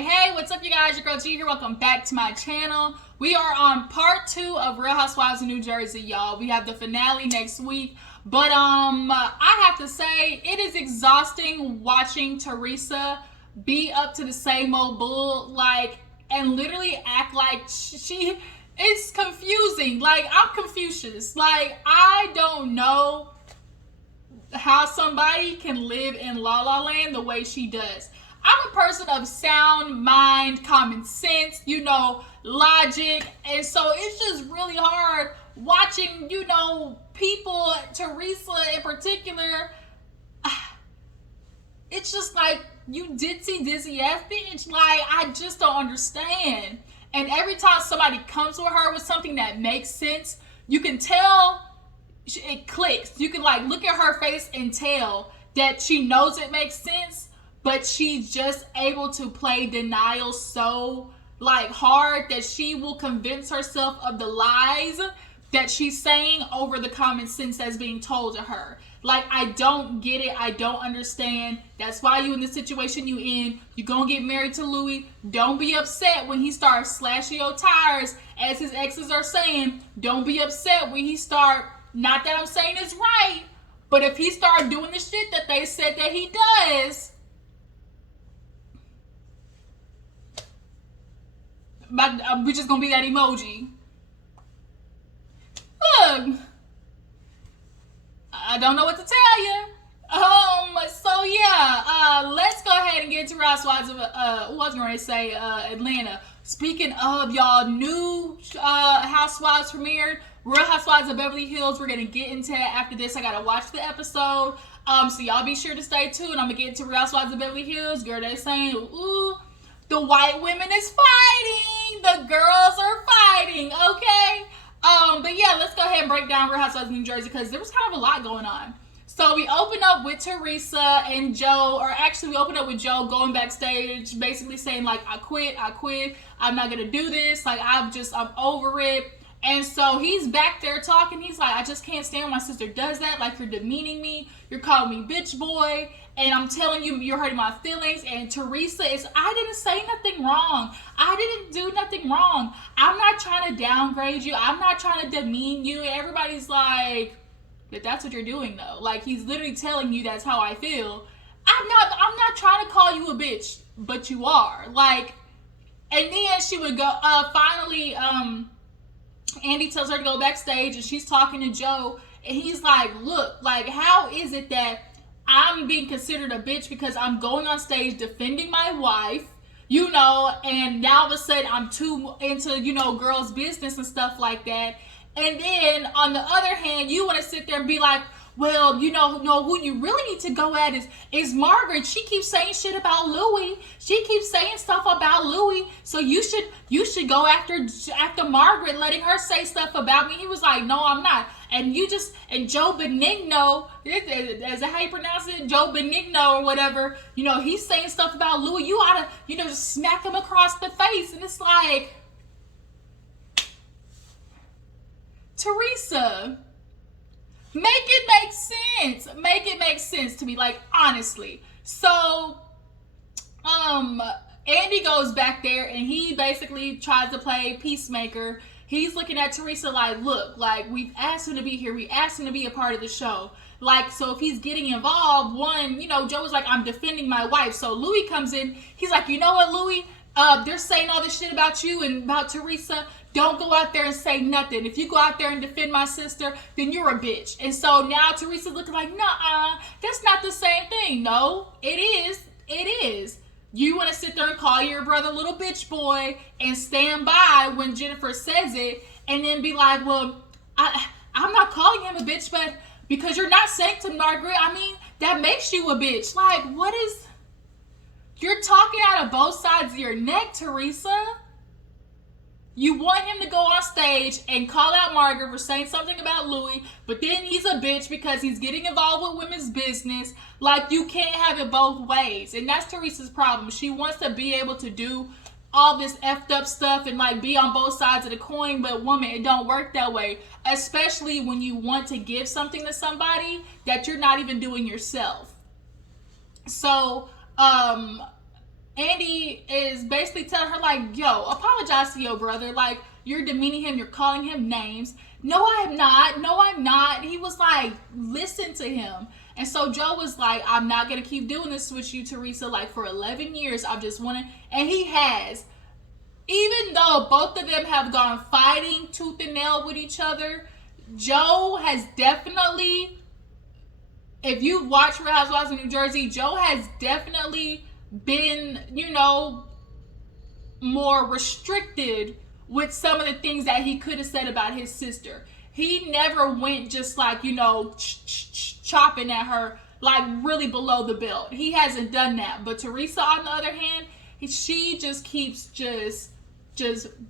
Hey, what's up, you guys? Your girl G here. Welcome back to my channel. We are on part 2 of Real Housewives of New Jersey, y'all. We have the finale next week. But I have to say, it is exhausting watching Teresa be up to the same old bull, and literally act like she it's confusing. Like, I'm Confucius. Like, I don't know how somebody can live in La La Land the way she does. I'm a person of sound mind, common sense, logic. And so it's just really hard watching, people, Teresa in particular. It's just like, you ditzy dizzy ass bitch. Like, I just don't understand. And every time somebody comes to her with something that makes sense, you can tell it clicks. You can look at her face and tell that she knows it makes sense, but she's just able to play denial so hard that she will convince herself of the lies that she's saying over the common sense that's being told to her. I don't get it. I don't understand. That's why you in the situation you in. You gonna get married to Louis. Don't be upset when he starts slashing your tires, as his exes are saying. Don't be upset when he start, not that I'm saying it's right, but if he start doing the shit that they said that he does, we're just gonna be that emoji. Look, I don't know what to tell you. So yeah, let's go ahead and get to Housewives of I was going to say Atlanta. Speaking of, y'all, new Housewives premiered. Real Housewives of Beverly Hills. We're gonna get into that after this. I gotta watch the episode. So y'all be sure to stay tuned. I'm gonna get into Real Housewives of Beverly Hills. Girl, they saying, ooh, the white women is fighting. The girls are fighting. Okay. But yeah, let's go ahead and break down Real Housewives of New Jersey because there was kind of a lot going on. So we open up with Teresa and Joe, or actually we open up with Joe going backstage, basically saying I quit. I'm not gonna do this. I'm over it. And so he's back there talking. He's like, I just can't stand when my sister does that. You're demeaning me. You're calling me bitch boy. And I'm telling you, you're hurting my feelings. And Teresa is, I didn't say nothing wrong. I didn't do nothing wrong. I'm not trying to downgrade you. I'm not trying to demean you. And everybody's like, but that's what you're doing though. He's literally telling you that's how I feel. I'm not trying to call you a bitch, but you are. And then she would go, finally, Andy tells her to go backstage and she's talking to Joe and he's like, look, how is it that I'm being considered a bitch because I'm going on stage defending my wife, and now all of a sudden I'm too into, girls' business and stuff like that. And then on the other hand, you want to sit there and be like, well, no, who you really need to go at is Margaret. She keeps saying shit about Louis. She keeps saying stuff about Louis. So you should go after Margaret, letting her say stuff about me. He was like, no, I'm not. And Joe Benigno, is that how you pronounce it? Joe Benigno or whatever. He's saying stuff about Louis. You ought to, just smack him across the face. And it's like, Teresa, make it make sense. Make it make sense to me, honestly. So, Andy goes back there and he basically tries to play peacemaker. He's looking at Teresa look, we've asked him to be here. We asked him to be a part of the show. So if he's getting involved, Joe was like, I'm defending my wife. So Louis comes in. He's like, you know what, Louis? They're saying all this shit about you and about Teresa. Don't go out there and say nothing. If you go out there and defend my sister, then you're a bitch. And so now Teresa's looking like, nah, that's not the same thing. No, it is. It is. You want to sit there and call your brother little bitch boy and stand by when Jennifer says it and then be like, well, I'm not calling him a bitch, but because you're not saying to Margaret, that makes you a bitch. What is... You're talking out of both sides of your neck, Teresa. You want him to go on stage and call out Margaret for saying something about Louis, but then he's a bitch because he's getting involved with women's business. You can't have it both ways. And that's Teresa's problem. She wants to be able to do all this effed up stuff and be on both sides of the coin, but woman, it don't work that way. Especially when you want to give something to somebody that you're not even doing yourself. So, Andy is basically telling her, like, yo, apologize to your brother. Like, you're demeaning him, you're calling him names. No, I am not. No, I'm not. He was like, listen to him. And so Joe was like, I'm not going to keep doing this with you, Teresa. Like, for 11 years, I've just wanted. And he has. Even though both of them have gone fighting tooth and nail with each other, Joe has definitely, if you watch Real Housewives of New Jersey, Joe has definitely been, more restricted with some of the things that he could have said about his sister. He never went just like, chopping at her, like really below the belt. He hasn't done that. But Teresa, on the other hand, she just keeps just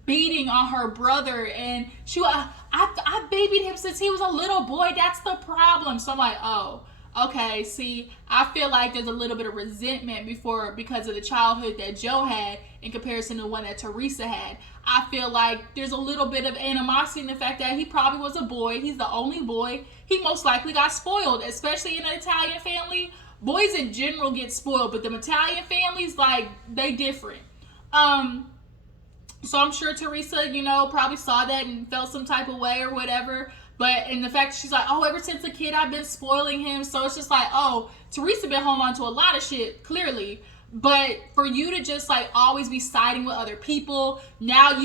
beating on her brother. And I babied him since he was a little boy. That's the problem. So I'm like, oh, okay, see, I feel like there's a little bit of resentment because of the childhood that Joe had in comparison to the one that Teresa had. I feel like there's a little bit of animosity in the fact that he probably was a boy. He's the only boy. He most likely got spoiled, especially in an Italian family. Boys in general get spoiled, but the Italian families, like, they different. So I'm sure Teresa, probably saw that and felt some type of way or whatever. But in the fact that she's like, oh, ever since a kid, I've been spoiling him. So it's just like, oh, Teresa been holding on to a lot of shit, clearly. But for you to just like always be siding with other people, now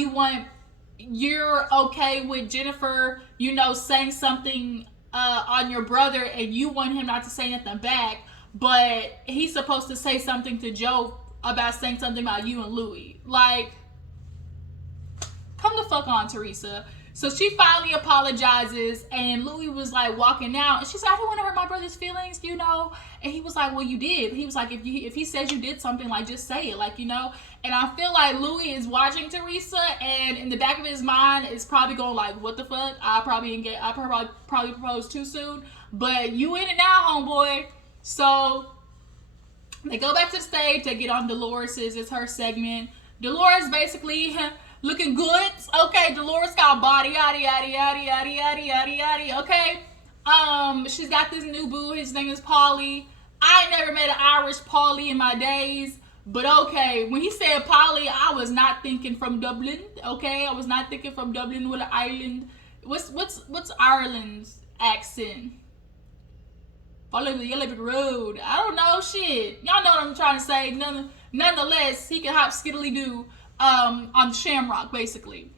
you're okay with Jennifer, saying something on your brother, and you want him not to say nothing back. But he's supposed to say something to Joe about saying something about you and Louis. Like, come the fuck on, Teresa. So she finally apologizes, and Louis was like walking out, and she's like, I don't want to hurt my brother's feelings, And he was like, well, you did. He was like, if he says you did something, like, just say it, like, And I feel like Louis is watching Teresa, and in the back of his mind is probably going like, what the fuck? I probably proposed too soon, but you in it now, homeboy. So they go back to the stage. They get on Dolores's. It's her segment. Dolores basically looking good. Okay, Dolores got a body, yada yada yada yada yada yada yada. Okay, she's got this new boo. His name is Paulie. I ain't never met an Irish Paulie in my days, but okay, when he said Paulie, I was not thinking from Dublin. Okay, I was not thinking from Dublin with an island. What's Ireland's accent? Follow the yellow brick road. I don't know shit. Y'all know what I'm trying to say. Nonetheless, he can hop skiddly doo. On Shamrock, basically.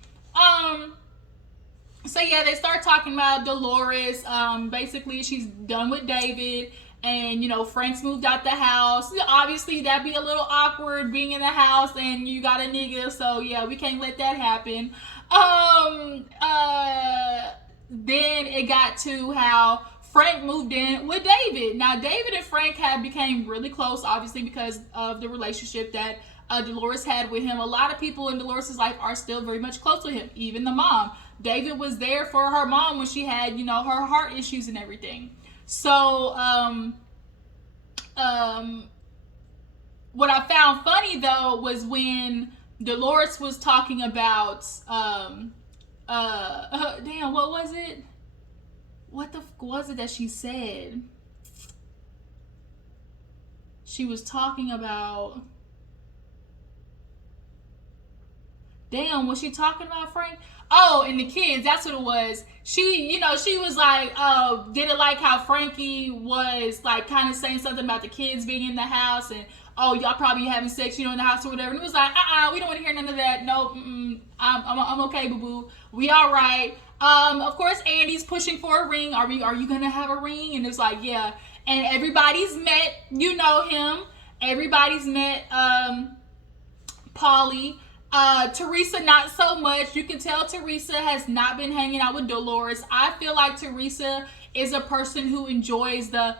So yeah, they start talking about Dolores. Basically, she's done with David, and Frank's moved out the house. Obviously, that'd be a little awkward being in the house and you got a nigga. So yeah, we can't let that happen. Then it got to how Frank moved in with David. Now, David and Frank have became really close, obviously, because of the relationship that Dolores had with him. A lot of people in Dolores' life are still very much close with him, even the mom. David was there for her mom when she had, her heart issues and everything. So, what I found funny, though, was when Dolores was talking about, damn, what was it? What the fuck was it that she said? She was talking about... Damn, was she talking about Frank? Oh, and the kids, that's what it was. She was like, didn't like how Frankie was like kind of saying something about the kids being in the house, and y'all probably having sex, in the house or whatever. And it was like, we don't want to hear none of that. No, I'm okay, boo boo. We all right. Of course, Andy's pushing for a ring. Are you gonna have a ring? And it's like, yeah. And everybody's met, him. Everybody's met Paulie. Teresa, not so much. You can tell Teresa has not been hanging out with Dolores. I feel like Teresa is a person who enjoys the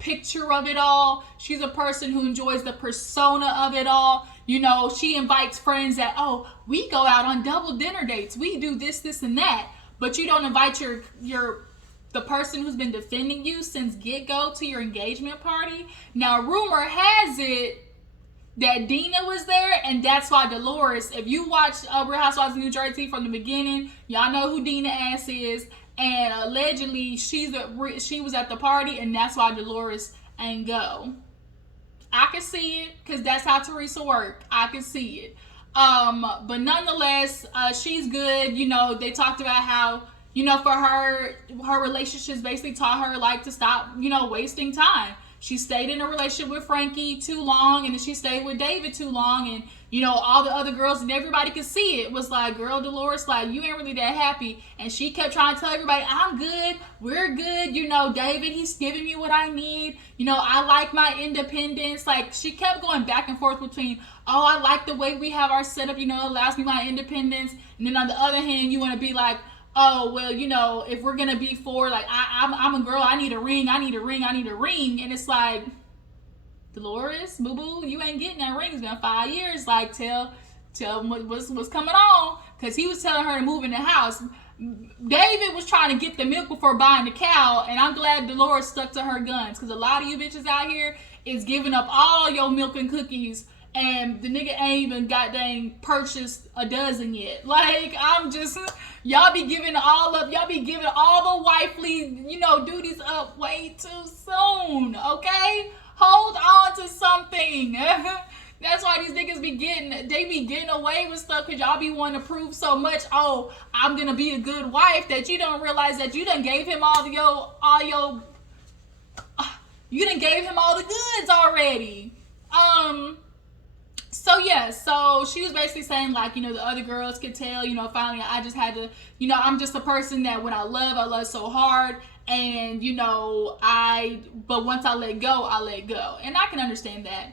picture of it all. She's a person who enjoys the persona of it all. She invites friends that, we go out on double dinner dates. We do this, and that. But you don't invite the person who's been defending you since get-go to your engagement party. Now, rumor has it that Dina was there, and that's why Dolores, if you watch Real Housewives of New Jersey from the beginning, y'all know who Dina ass is, and allegedly she was at the party, and that's why Dolores ain't go. I can see it because that's how Teresa worked. I can see it. But nonetheless, she's good. You know, they talked about how, you know, for her relationships basically taught her like to stop, you know, wasting time. She stayed in a relationship with Frankie too long, and then she stayed with David too long, and you know, all the other girls and everybody could see it was like, girl, Dolores, like, you ain't really that happy. And she kept trying to tell everybody, I'm good, we're good, you know, David, he's giving me what I need, you know, I like my independence. Like, she kept going back and forth between, oh, I like the way we have our setup, you know, it allows me my independence. And then on the other hand, you want to be like, oh, well, you know, if we're gonna be for like, I'm a girl, I need a ring, I need a ring, I need a ring. And it's like, Dolores, boo boo, you ain't getting that ring. It's been 5 years. Like, tell him what's coming on, because he was telling her to move in the house. David was trying to get the milk before buying the cow, and I'm glad Dolores stuck to her guns, because a lot of you bitches out here is giving up all your milk and cookies, and the nigga ain't even goddamn purchased a dozen yet. Like, I'm just, y'all be giving all up, y'all be giving all the wifely, you know, duties up way too soon, okay? Hold on to something. That's why these niggas be getting away with stuff, because y'all be wanting to prove so much. Oh, I'm gonna be a good wife, that you don't realize that you done gave him you done gave him all the goods already. So yeah, so she was basically saying, like, you know, the other girls could tell, you know, finally I just had to, you know, I'm just a person that when I love so hard, and you know, but once I let go, and I can understand that.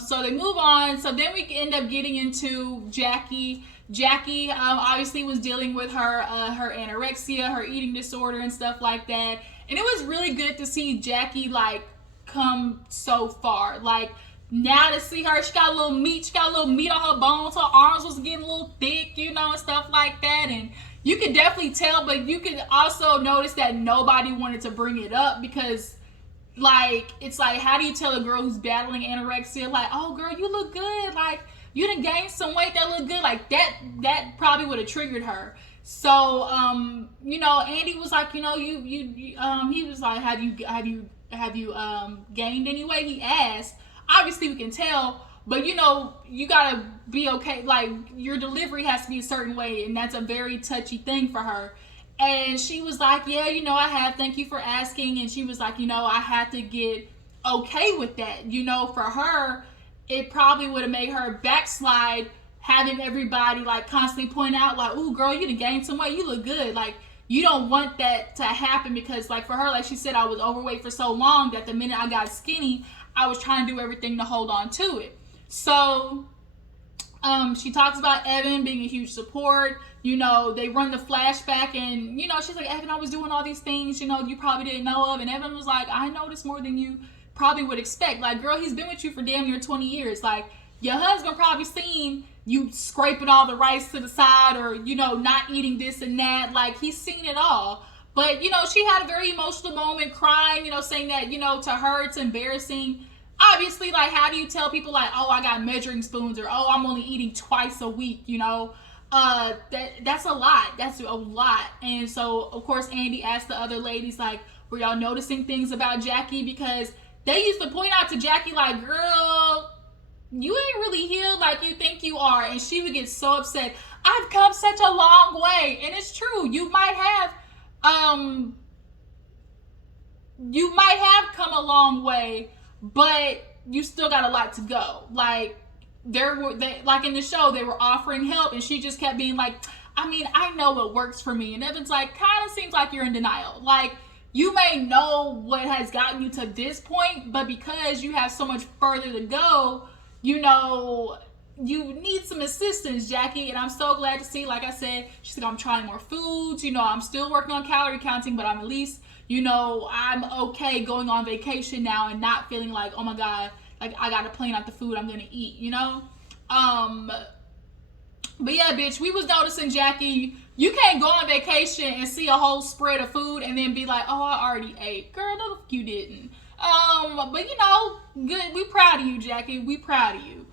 So they move on. So then we end up getting into Jackie. Jackie obviously was dealing with her anorexia, her eating disorder and stuff like that, and it was really good to see Jackie like come so far. Like, now to see her, she got a little meat on her bones, her arms was getting a little thick, you know, and stuff like that. And you could definitely tell, but you could also notice that nobody wanted to bring it up, because like, it's like, how do you tell a girl who's battling anorexia, like, oh girl, you look good, like, you done gained some weight, that look good, like that probably would have triggered her. So you know, Andy was like, you know, you he was like, have you gained any weight, he asked. Obviously we can tell, but you know, you gotta be okay, like, your delivery has to be a certain way, and that's a very touchy thing for her. And she was like, yeah, you know, I have, thank you for asking. And she was like, you know, I had to get okay with that. You know, for her, it probably would have made her backslide, having everybody like constantly point out, like, ooh girl, you done gained some weight, you look good. Like, you don't want that to happen, because like, for her, like she said, I was overweight for so long that the minute I got skinny, I was trying to do everything to hold on to it. So she talks about Evan being a huge support. You know, they run the flashback, and you know, she's like, Evan, I was doing all these things, you know, you probably didn't know of. And Evan was like, I noticed more than you probably would expect. Like, girl, he's been with you for damn near 20 years. Like, your husband probably seen you scraping all the rice to the side, or, you know, not eating this and that. Like, he's seen it all. But, you know, she had a very emotional moment, crying, you know, saying that, you know, to her it's embarrassing. Obviously, like, how do you tell people, like, oh, I got measuring spoons, or oh, I'm only eating twice a week, you know? That's a lot. That's a lot. And so, of course, Andy asked the other ladies, like, were y'all noticing things about Jackie? Because they used to point out to Jackie, like, girl, you ain't really healed like you think you are. And she would get so upset. I've come such a long way. And it's true. You might have come a long way, but you still got a lot to go. Like, like in the show, they were offering help, and she just kept being like, I mean, I know what works for me. And Evan's like, kind of seems like you're in denial. Like, you may know what has gotten you to this point, but because you have so much further to go, you know, you need some assistance, Jackie. And I'm so glad to see, like I said, she's like, I'm trying more foods. You know, I'm still working on calorie counting, but I'm at least, you know, I'm okay going on vacation now and not feeling like, oh my God, like, I gotta plan out the food I'm gonna eat, you know? But yeah, bitch, we was noticing, Jackie, you can't go on vacation and see a whole spread of food and then be like, oh, I already ate. Girl, no, you didn't. But you know, good. We proud of you, Jackie. We proud of you.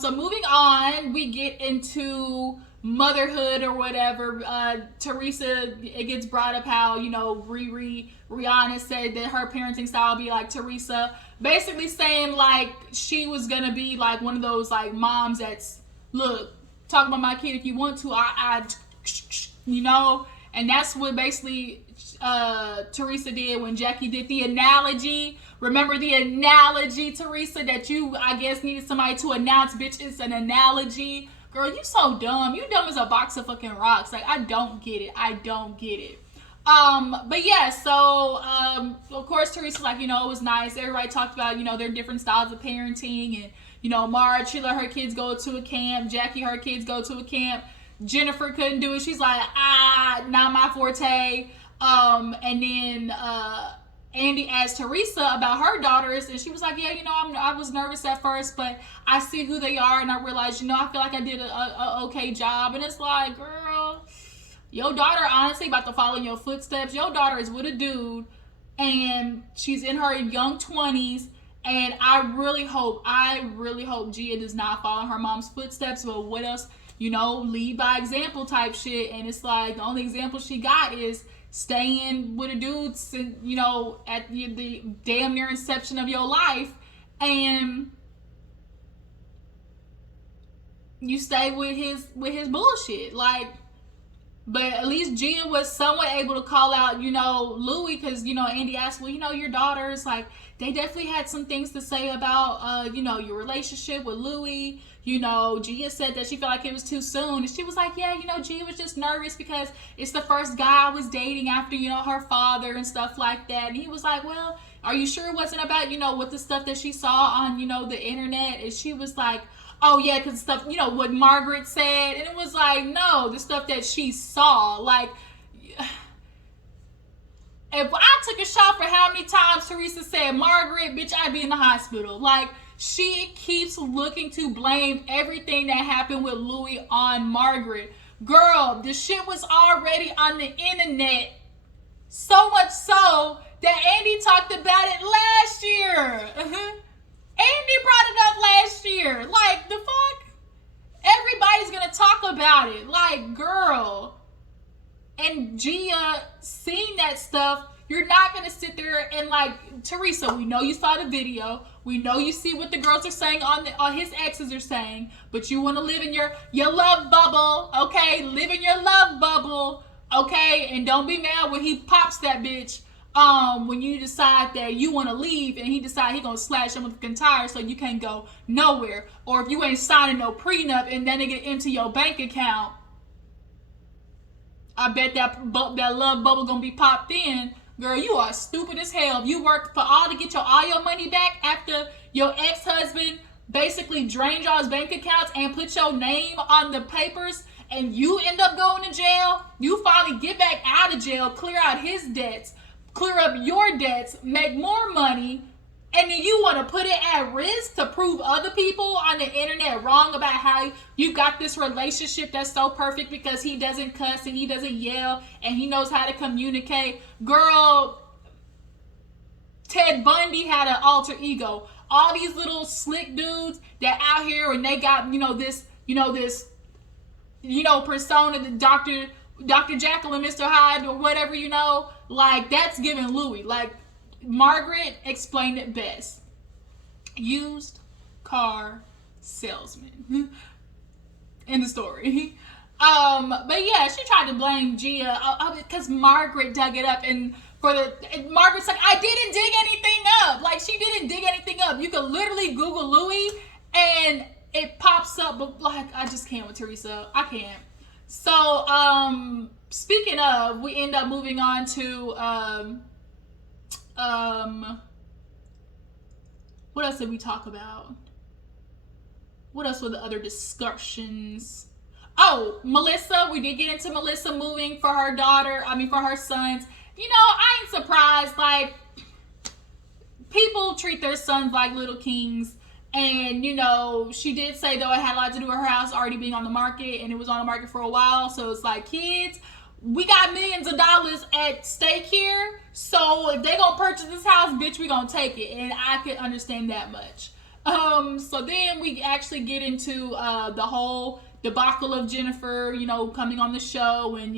So moving on, we get into motherhood or whatever. Teresa, it gets brought up how, you know, Rihanna said that her parenting style would be like Teresa, basically saying like she was gonna be like one of those like moms that's, look, talk about my kid if you want to, you know. And that's what basically Teresa did when Jackie did the analogy. Remember the analogy, Teresa, that you, I guess, needed somebody to announce, bitch, it's an analogy. Girl, you so dumb. You dumb as a box of fucking rocks. Like, I don't get it. I don't get it. But yeah, so, of course, Teresa's like, you know, it was nice. Everybody talked about, you know, their different styles of parenting. And, you know, Marge, she let her kids go to a camp. Jackie, her kids go to a camp. Jennifer couldn't do it. She's like, not my forte. And then, Andy asked Teresa about her daughters, and she was like, yeah, you know, I was nervous at first, but I see who they are, and I realized, you know, I feel like I did a okay job. And it's like, girl, your daughter honestly about to follow in your footsteps. Your daughter is with a dude, and she's in her young 20s, and I really hope Gia does not follow in her mom's footsteps. But what else? You know, lead by example type shit. And it's like, the only example she got is staying with a dude, you know, at the damn near inception of your life, and you stay with his bullshit. Like, but at least Gia was somewhat able to call out, you know, Louis, because, you know, Andy asked, well, you know, your daughters, like, they definitely had some things to say about, you know, your relationship with Louis. You know, Gia said that she felt like it was too soon. And she was like, yeah, you know, Gia was just nervous because it's the first guy I was dating after, you know, her father and stuff like that. And he was like, well, are you sure it wasn't about, you know, what the stuff that she saw on, you know, the internet? And she was like, oh, yeah, because stuff, you know, what Margaret said. And it was like, no, the stuff that she saw. Like, if I took a shot for how many times Teresa said Margaret, bitch, I'd be in the hospital. Like, she keeps looking to blame everything that happened with Louis on Margaret. Girl, the shit was already on the internet. So much so that Andy talked about it last year. Andy brought it up last year. Like, the fuck? Everybody's gonna talk about it. Like, girl. And Gia seeing that stuff, you're not gonna sit there and like, Teresa, we know you saw the video. We know you see what the girls are saying on his exes are saying, but you want to live in your love bubble, okay? Live in your love bubble, okay? And don't be mad when he pops that bitch. When you decide that you want to leave and he decide he gonna slash him with the tire so you can't go nowhere, or if you ain't signing no prenup and then they get into your bank account, I bet that love bubble gonna be popped in. Girl, you are stupid as hell. You worked for all to get all your money back after your ex-husband basically drained y'all's bank accounts and put your name on the papers, and you end up going to jail. You finally get back out of jail, clear out his debts, clear up your debts, make more money, and then you want to put it at risk to prove other people on the internet wrong about how you got this relationship that's so perfect because he doesn't cuss and he doesn't yell and he knows how to communicate. Girl, Ted Bundy had an alter ego. All these little slick dudes that out here and they got, this persona, the Dr. Jekyll and Mr. Hyde or whatever, like that's giving Louis. Like, Margaret explained it best. Used car salesman in the story. But yeah, she tried to blame Gia because Margaret dug it up, and Margaret's like, I didn't dig anything up. Like, she didn't dig anything up. You could literally Google Louis and it pops up, but like, I just can't with Teresa. I can't. So, speaking of, we end up moving on to what else did we talk about? What else were the other discussions? Oh, Melissa. We did get into Melissa moving for her for her sons. I ain't surprised. Like, people treat their sons like little kings. And, she did say, though, it had a lot to do with her house already being on the market. And it was on the market for a while. So it's like, kids, we got millions of dollars at stake here. So if they gonna purchase this house, bitch, we gonna take it. And I can understand that much. So then we actually get into the whole debacle of Jennifer, coming on the show, and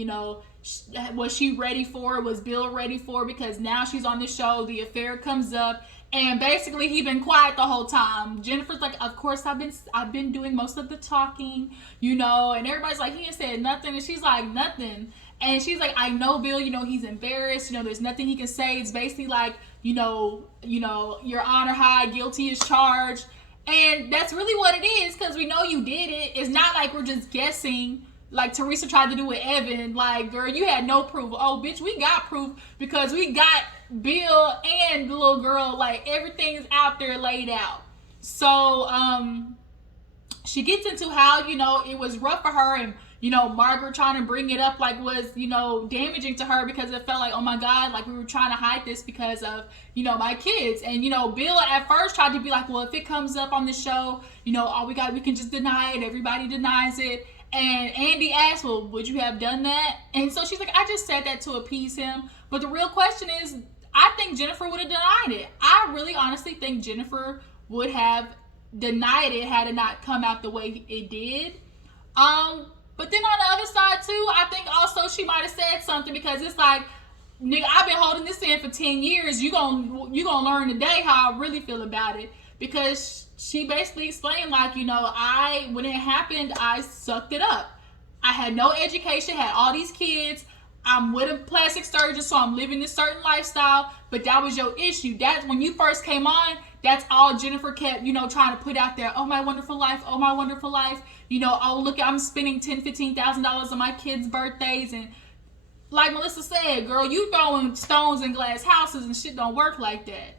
was she ready for it? Was Bill ready for it? Because now she's on the show, the affair comes up, and basically he been quiet the whole time. Jennifer's like, of course I've been doing most of the talking, and everybody's like, he ain't said nothing, and she's like, nothing. And she's like, I know Bill, he's embarrassed, there's nothing he can say. It's basically like, your honor high, guilty as charged. And that's really what it is, because we know you did it. It's not like we're just guessing, like Teresa tried to do with Evan. Like, girl, you had no proof. Oh, bitch, we got proof, because we got Bill and the little girl. Like, everything is out there laid out. So, she gets into how, it was rough for her, and Margaret trying to bring it up like was, damaging to her, because it felt like, oh my God, like we were trying to hide this because of, my kids. And, Bill at first tried to be like, well, if it comes up on the show, all we can just deny it. Everybody denies it. And Andy asked, well, would you have done that? And so she's like, I just said that to appease him. But the real question is, I think Jennifer would have denied it. I really honestly think Jennifer would have denied it had it not come out the way it did. But then on the other side too, I think also she might have said something, because it's like, nigga, I've been holding this in for 10 years. You gonna learn today how I really feel about it. Because she basically explained, like, when it happened, I sucked it up. I had no education, had all these kids. I'm with a plastic surgeon, so I'm living this certain lifestyle. But that was your issue. That's when you first came on. That's all Jennifer kept, trying to put out there. Oh, my wonderful life. Oh, my wonderful life. Oh, look, I'm spending $10,000, $15,000 on my kids' birthdays. And like Melissa said, girl, you throwing stones in glass houses and shit don't work like that.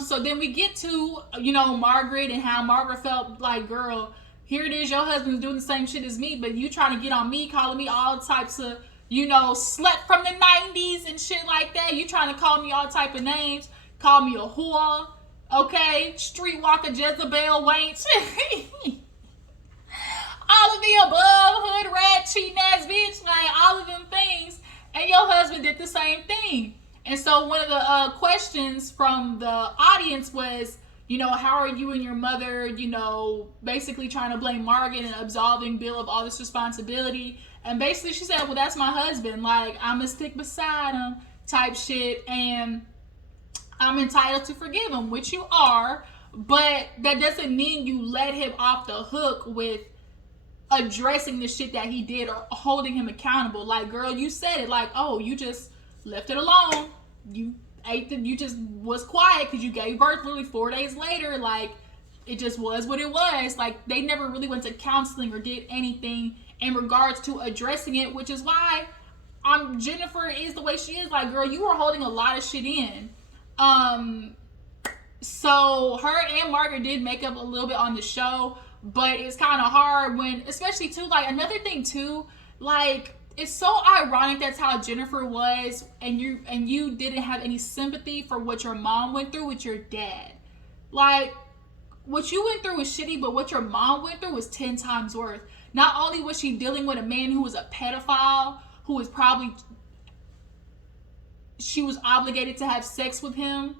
So then we get to, Margaret, and how Margaret felt like, girl, here it is. Your husband's doing the same shit as me, but you trying to get on me, calling me all types of, slut from the 90s and shit like that. You trying to call me all type of names. Call me a whore. Okay, streetwalker, Jezebel, Waints. All of the above, hood rat, cheating ass bitch, like all of them things. And your husband did the same thing. And so one of the questions from the audience was, how are you and your mother, basically trying to blame Margaret and absolving Bill of all this responsibility. And basically she said, well, that's my husband. Like, I'm going to stick beside him type shit. And I'm entitled to forgive him, which you are. But that doesn't mean you let him off the hook with addressing the shit that he did or holding him accountable. Like, girl, you said it. Like, oh, you just left it alone. You just was quiet because you gave birth literally 4 days later. Like, it just was what it was. Like, they never really went to counseling or did anything in regards to addressing it, which is why Jennifer is the way she is. Like, girl, you were holding a lot of shit in. So her and Margaret did make up a little bit on the show, but it's kind of hard when, especially too, like, another thing too, like, it's so ironic that's how Jennifer was, and you didn't have any sympathy for what your mom went through with your dad. Like, what you went through was shitty, but what your mom went through was 10 times worse. Not only was she dealing with a man who was a pedophile, who was probably, she was obligated to have sex with him,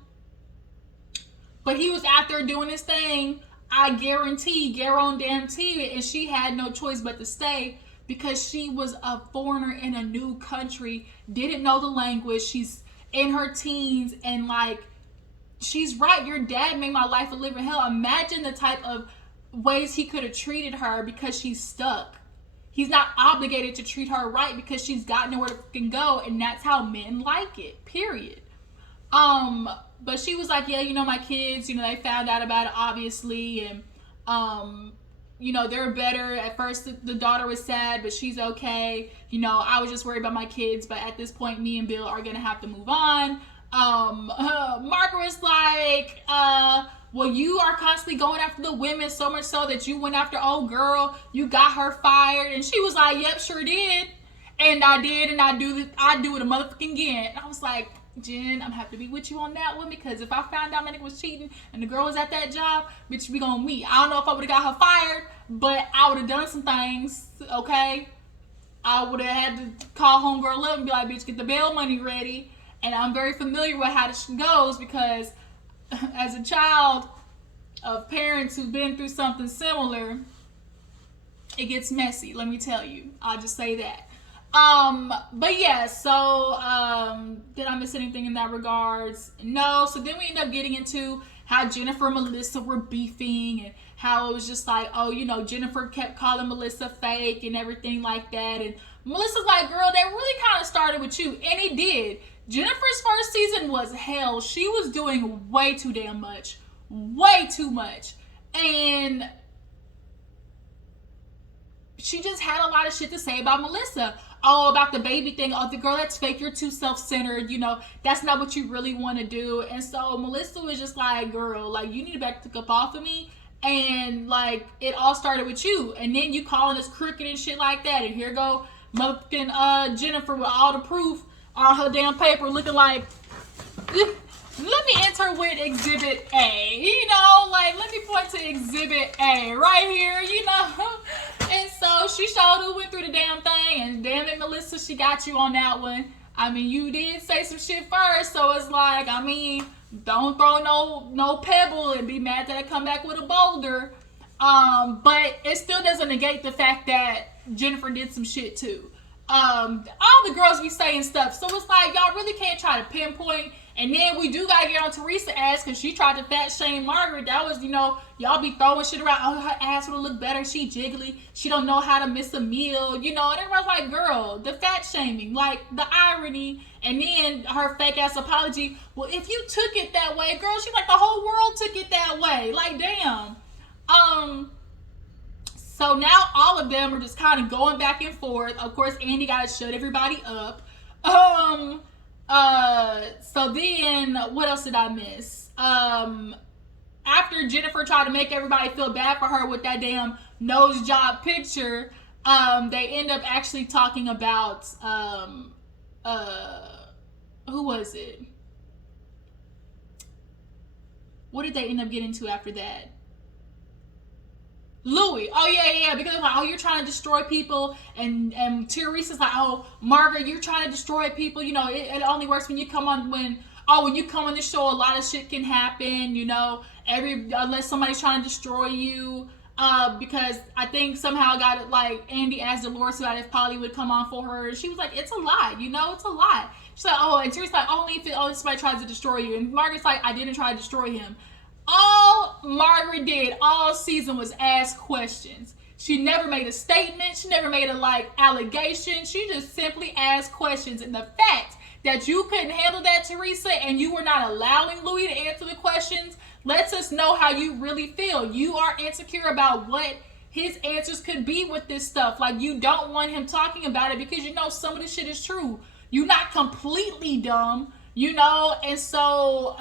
but he was out there doing his thing. I guarantee it, and she had no choice but to stay because she was a foreigner in a new country, didn't know the language, she's in her teens, and like, she's right, your dad made my life a living hell. Imagine the type of ways he could have treated her because she's stuck. He's not obligated to treat her right because she's got nowhere to fucking go, and that's how men like it, period. But she was like, yeah, my kids, they found out about it, obviously, and, they're better. At first, the daughter was sad, but she's okay. I was just worried about my kids, but at this point, me and Bill are going to have to move on. Margaret's like, well, you are constantly going after the women, so much so that you went after old girl, you got her fired. And she was like, yep, sure did. And I did, and I do it a motherfucking again. And I was like, Jen, I'm gonna have to be with you on that one, because if I found out my nigga was cheating and the girl was at that job, bitch, we gonna meet. I don't know if I would have got her fired, but I would have done some things, okay? I would have had to call homegirl up and be like, bitch, get the bail money ready. And I'm very familiar with how this goes, because as a child, of parents who've been through something similar, it gets messy, let me tell you. I'll just say that. But yeah, so did I miss anything in that regards? No. So then we end up getting into how Jennifer and Melissa were beefing, and how it was just like, oh, you know, Jennifer kept calling Melissa fake and everything like that. And Melissa's like, girl, that really kind of started with you. And it did. Jennifer's first season was hell. She was doing way too damn much. Way too much. And she just had a lot of shit to say about Melissa. Oh, about the baby thing. Oh, the girl, that's fake. You're too self-centered. You know, that's not what you really want to do. And so Melissa was just like, girl, like, you need to back up off of me. And, like, it all started with you. And then you calling us crooked and shit like that. And here go motherfucking Jennifer with all the proof on her damn paper looking like... Let me enter with Exhibit A, you know, like, let me point to Exhibit A right here, you know. And so she showed who went through the damn thing, and damn it, Melissa, she got you on that one. I mean, you did say some shit first, so it's like, I mean, don't throw no pebble and be mad that I come back with a boulder. But it still doesn't negate the fact that Jennifer did some shit too. All the girls be saying stuff, so it's like, y'all really can't try to pinpoint. And then we do gotta get on Teresa ass, because she tried to fat shame Margaret. That was, you know, y'all be throwing shit around. Oh, her ass would look better. She jiggly. She don't know how to miss a meal. You know, and everybody's like, girl, the fat shaming, like the irony. And then her fake ass apology. Well, if you took it that way, girl, she's like, the whole world took it that way. Like, damn. So now all of them are just kind of going back and forth. Of course, Andy got to shut everybody up. So then, what else did I miss? After Jennifer tried to make everybody feel bad for her with that damn nose job picture, they end up actually talking about, who was it? What did they end up getting to after that? Louis. Oh yeah, because like, oh, you're trying to destroy people, and Teresa's like, oh, Margaret, you're trying to destroy people. You know, it only works when you come on when you come on the show, a lot of shit can happen. You know, unless somebody's trying to destroy you. Because I think somehow got it, like, Andy asked Dolores about if Polly would come on for her. She was like, it's a lie, you know, it's a lie. She's like, oh, and Teresa's like, only if somebody tries to destroy you. And Margaret's like, I didn't try to destroy him. All Margaret did all season was ask questions. She never made a statement. She never made a, allegation. She just simply asked questions. And the fact that you couldn't handle that, Teresa, and you were not allowing Louis to answer the questions lets us know how you really feel. You are insecure about what his answers could be with this stuff. Like, you don't want him talking about it because you know some of this shit is true. You're not completely dumb. You know, and so,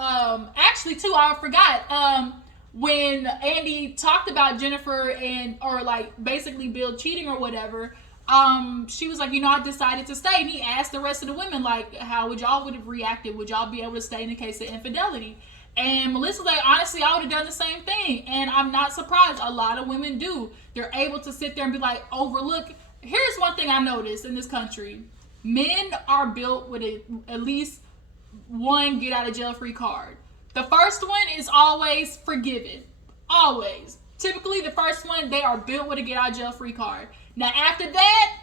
actually, too, I forgot, when Andy talked about Jennifer basically Bill cheating or whatever, she was like, you know, I decided to stay, and he asked the rest of the women, like, how would have reacted? Would y'all be able to stay in the case of infidelity? And Melissa's like, honestly, I would have done the same thing, and I'm not surprised. A lot of women do. They're able to sit there and be like, overlook. Here's one thing I noticed in this country. Men are built with at least one get out of jail free card. The first one is always forgiven. Always. Typically, the first one, they are built with a get out of jail free card. Now, after that,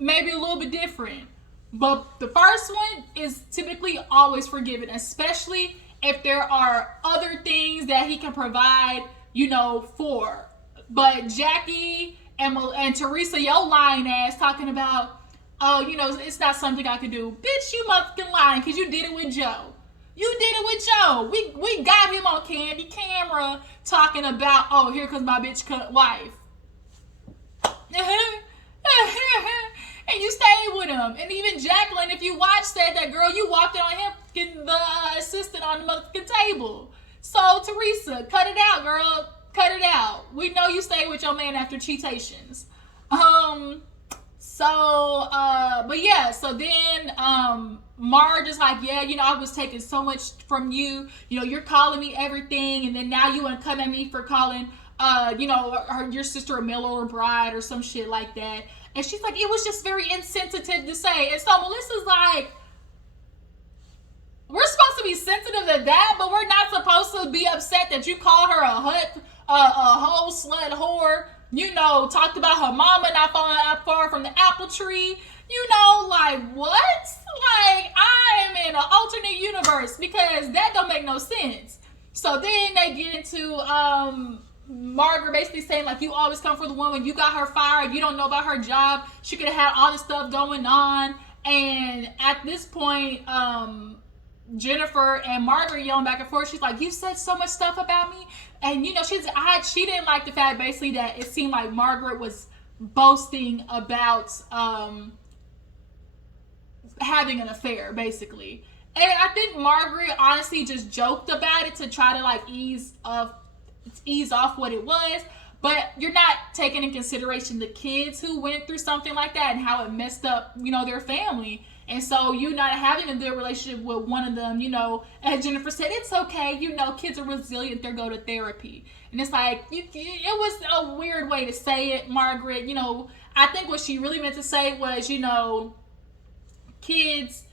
maybe a little bit different. But the first one is typically always forgiven, especially if there are other things that he can provide, you know, for. But Jackie and Teresa, your lying ass, talking about, oh, you know, it's not something I could do. Bitch, you motherfucking lying because you did it with Joe. You did it with Joe. We got him on Candy camera talking about, oh, here comes my bitch wife. And you stayed with him. And even Jacqueline, if you watched that girl, you walked in on him getting the assistant on the motherfucking table. So, Teresa, cut it out, girl. Cut it out. We know you stayed with your man after cheatations. But yeah, so then Marge is like, yeah, you know, I was taking so much from you. You know, you're calling me everything, and then now you want to come at me for calling, your sister a mail order bride or some shit like that. And she's like, it was just very insensitive to say. And so Melissa's like, we're supposed to be sensitive to that, but we're not supposed to be upset that you called her a whole slut whore. You know, talked about her mama not falling out far from the apple tree. You know, like, what? Like, I am in an alternate universe because that don't make no sense. So then they get into Margaret basically saying, like, you always come for the woman. You got her fired. You don't know about her job. She could have had all this stuff going on. And at this point, Jennifer and Margaret yelling back and forth. She's like, you said so much stuff about me. And, you know, she didn't like the fact, basically, that it seemed like Margaret was boasting about having an affair, basically. And I think Margaret honestly just joked about it to try to, like, ease off what it was. But you're not taking in consideration the kids who went through something like that and how it messed up, you know, their family. And so you not having a good relationship with one of them, you know, as Jennifer said, it's okay. You know, kids are resilient. They go to therapy. And it's like, it was a weird way to say it, Margaret. You know, I think what she really meant to say was, you know, kids,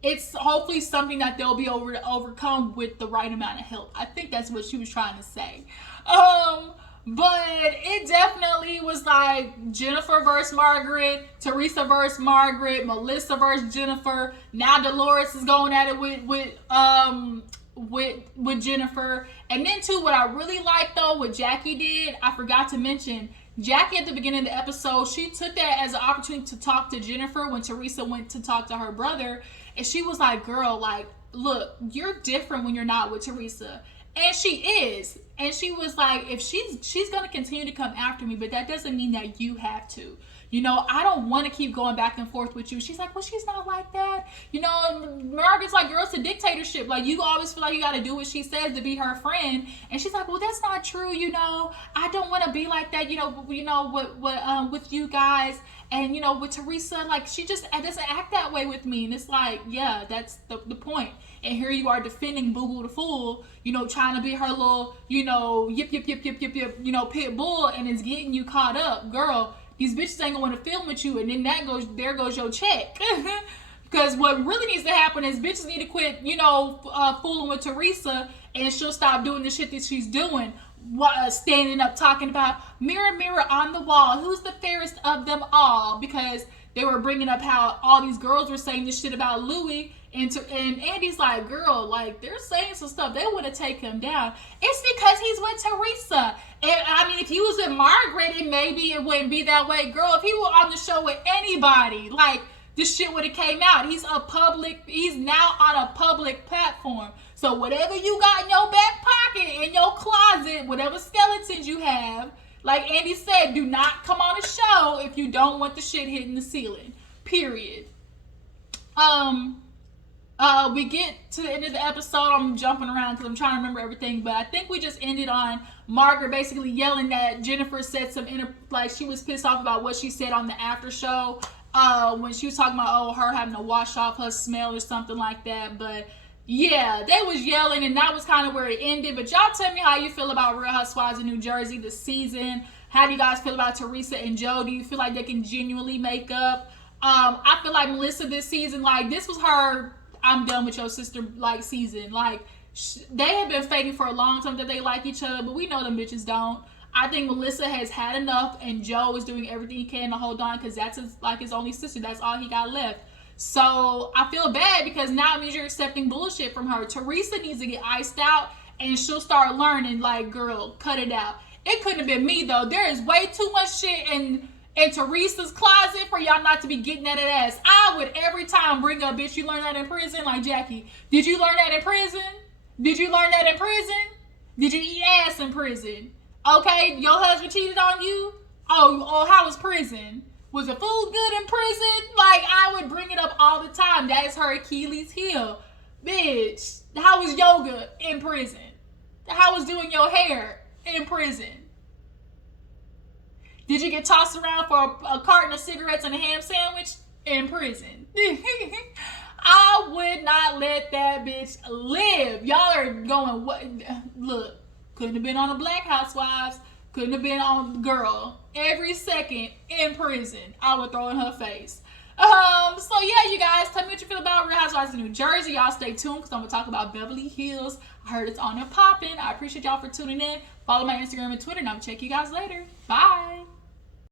it's hopefully something that they'll be able to overcome with the right amount of help. I think that's what she was trying to say. But it definitely was like Jennifer versus Margaret, Teresa versus Margaret, Melissa versus Jennifer. Now Dolores is going at it with Jennifer. And then too, what I really liked though, what Jackie did, I forgot to mention, Jackie at the beginning of the episode, she took that as an opportunity to talk to Jennifer when Teresa went to talk to her brother. And she was like, girl, like, look, you're different when you're not with Teresa. And she is. And she was like, if she's going to continue to come after me, but that doesn't mean that you have to. You know, I don't want to keep going back and forth with you. She's like, well, she's not like that. You know, Margaret's like, girl, it's a dictatorship. Like, you always feel like you got to do what she says to be her friend. And she's like, well, that's not true. You know, I don't want to be like that, with you guys. And, you know, with Teresa, like, she just doesn't act that way with me. And it's like, yeah, that's the point. And here you are defending Boo Boo the Fool, you know, trying to be her little, you know, yip, you know, pit bull, and it's getting you caught up. Girl, these bitches ain't going to film with you, and then there goes your check. Because what really needs to happen is bitches need to quit, you know, fooling with Teresa, and she'll stop doing the shit that she's doing. Standing up talking about mirror, mirror on the wall, who's the fairest of them all? Because they were bringing up how all these girls were saying this shit about Louis, and Andy's like, girl, like, they're saying some stuff. They want to take him down. It's because he's with Teresa. And I mean, if he was with Margaret, maybe it wouldn't be that way. Girl, if he were on the show with anybody, like, this shit would have came out. He's now on a public platform. So whatever you got in your back pocket, in your closet, whatever skeletons you have, like Andy said, do not come on a show if you don't want the shit hitting the ceiling. Period. We get to the end of the episode. I'm jumping around because I'm trying to remember everything, but I think we just ended on Margaret basically yelling that Jennifer said she was pissed off about what she said on the after show, when she was talking about, her having to wash off her smell or something like that. But yeah, they was yelling, and that was kind of where it ended. But y'all tell me how you feel about Real Housewives of New Jersey this season. How do you guys feel about Teresa and Joe? Do you feel like they can genuinely make up? I feel like Melissa this season, like, this was her I'm done with your sister, like, season. Like, they have been faking for a long time that they like each other, but we know them bitches don't. I think Melissa has had enough, and Joe is doing everything he can to hold on because that's his only sister. That's all he got left. So I feel bad because now it means you're accepting bullshit from her. Teresa needs to get iced out, and she'll start learning, like, girl, cut it out. It couldn't have been me, though. There is way too much shit in Teresa's closet for y'all not to be getting at it ass. I would every time bring up, bitch, you learned that in prison? Like, Jackie, did you learn that in prison? Did you learn that in prison? Did you eat ass in prison? Okay, your husband cheated on you? Oh, how was prison? Was the food good in prison? Like, I would bring it up all the time. That is her Achilles heel. Bitch, how was yoga in prison? How was doing your hair in prison? Did you get tossed around for a carton of cigarettes and a ham sandwich? In prison. I would not let that bitch live. Y'all are going, what? Look, couldn't have been on the Black Housewives. Couldn't have been on girl. Every second in prison, I would throw in her face. So yeah, you guys, Let me know what you feel about Real Housewives of New Jersey. Y'all stay tuned because I'm going to talk about Beverly Hills. I heard it's on and popping. I appreciate y'all for tuning in. Follow my Instagram and Twitter, and I'm going to check you guys later. Bye.